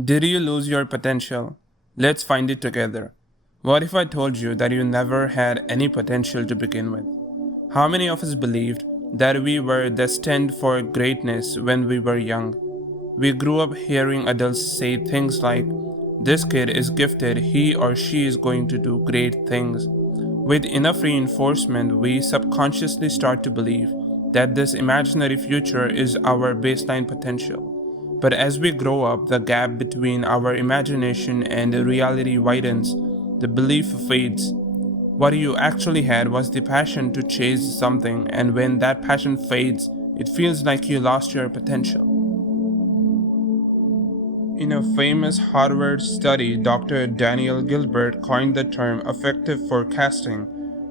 Did you lose your potential? Let's find it together. What if I told you that you never had any potential to begin with? How many of us believed that we were destined for greatness when we were young? We grew up hearing adults say things like, "This kid is gifted, he or she is going to do great things." With enough reinforcement, we subconsciously start to believe that this imaginary future is our baseline potential. But as we grow up, the gap between our imagination and reality widens, the belief fades. What you actually had was the passion to chase something, and when that passion fades, it feels like you lost your potential. In a famous Harvard study, Dr. Daniel Gilbert coined the term affective forecasting,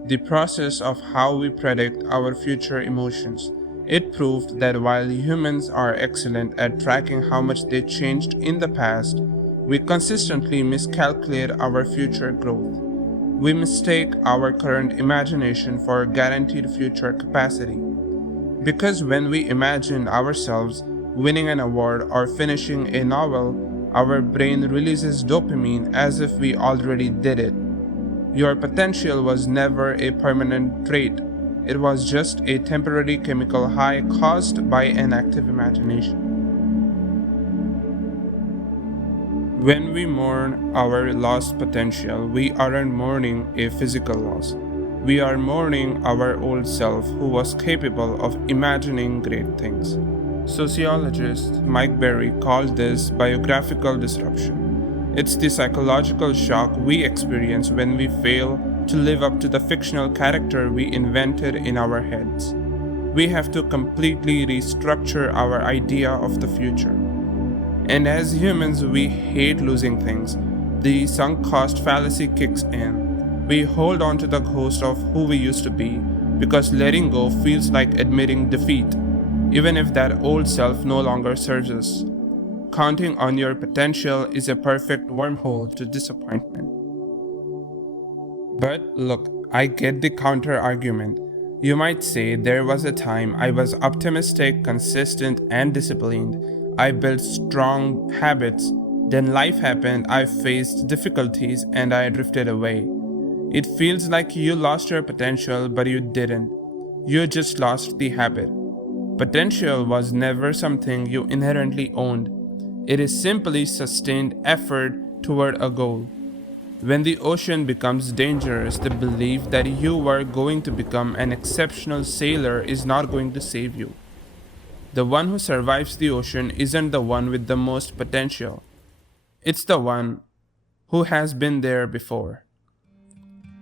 the process of how we predict our future emotions. It proved that while humans are excellent at tracking how much they changed in the past, we consistently miscalculate our future growth. We mistake our current imagination for guaranteed future capacity. Because when we imagine ourselves winning an award or finishing a novel, our brain releases dopamine as if we already did it. Your potential was never a permanent trait, it was just a temporary chemical high caused by an active imagination. When we mourn our lost potential, we aren't mourning a physical loss. We are mourning our old self who was capable of imagining great things. Sociologist Mike Berry called this biographical disruption. It's the psychological shock we experience when we fail to live up to the fictional character we invented in our heads. We have to completely restructure our idea of the future. And as humans, we hate losing things. The sunk cost fallacy kicks in. We hold on to the ghost of who we used to be because letting go feels like admitting defeat, even if that old self no longer serves us. Counting on your potential is a perfect wormhole to disappointment. But look, I get the counter argument. You might say there was a time I was optimistic, consistent, and disciplined. I built strong habits. Then life happened, I faced difficulties, and I drifted away. It feels like you lost your potential, but you didn't. You just lost the habit. Potential was never something you inherently owned. It is simply sustained effort toward a goal. When the ocean becomes dangerous, the belief that you were going to become an exceptional sailor is not going to save you. The one who survives the ocean isn't the one with the most potential. It's the one who has been there before.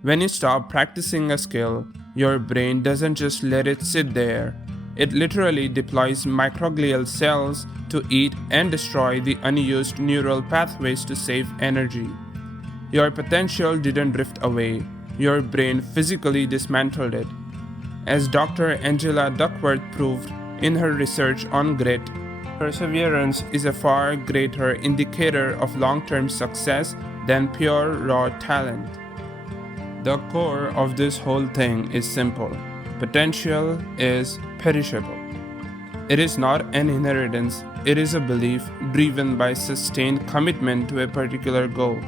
When you stop practicing a skill, your brain doesn't just let it sit there. It literally deploys microglial cells to eat and destroy the unused neural pathways to save energy. Your potential didn't drift away. Your brain physically dismantled it. As Dr. Angela Duckworth proved in her research on grit, perseverance is a far greater indicator of long-term success than pure raw talent. The core of this whole thing is simple. Potential is perishable. It is not an inheritance, it is a belief driven by sustained commitment to a particular goal.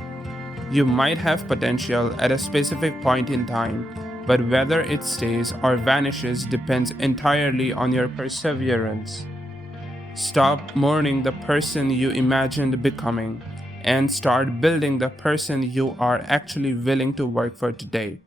You might have potential at a specific point in time, but whether it stays or vanishes depends entirely on your perseverance. Stop mourning the person you imagined becoming and start building the person you are actually willing to work for today.